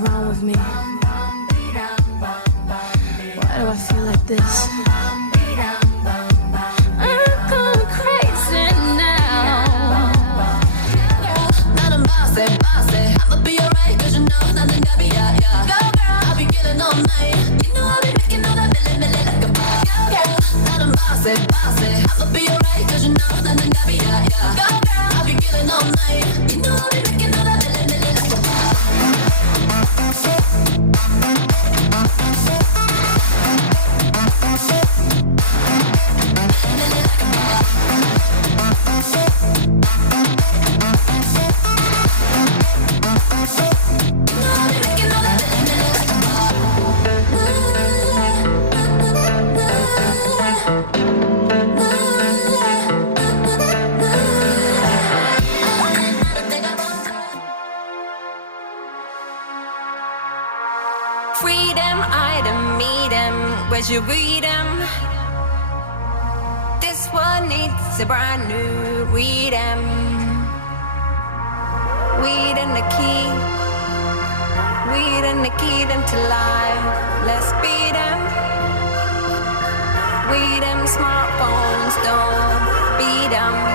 wrong with me? Why do I feel like this? I'm going crazy now. 나는 bossy, bossy. I'ma be alright, 'cause you know 나는 갑이야, yeah. Go girl, I'll be killing all night. You know I'll be making all that milli like a boss. Go girl, 나는 bossy, bossy. I'ma be alright, 'cause you know 나는 갑이야, yeah. Go girl, I'll be killing all night. You know I'll be making all that milli like a boss. Freedom, I don't meet him. Where'd you read him? This one needs a brand new rhythm. Weed and the key. Weed and the key them to life. Let's beat them. Weed them smartphones, don't beat them.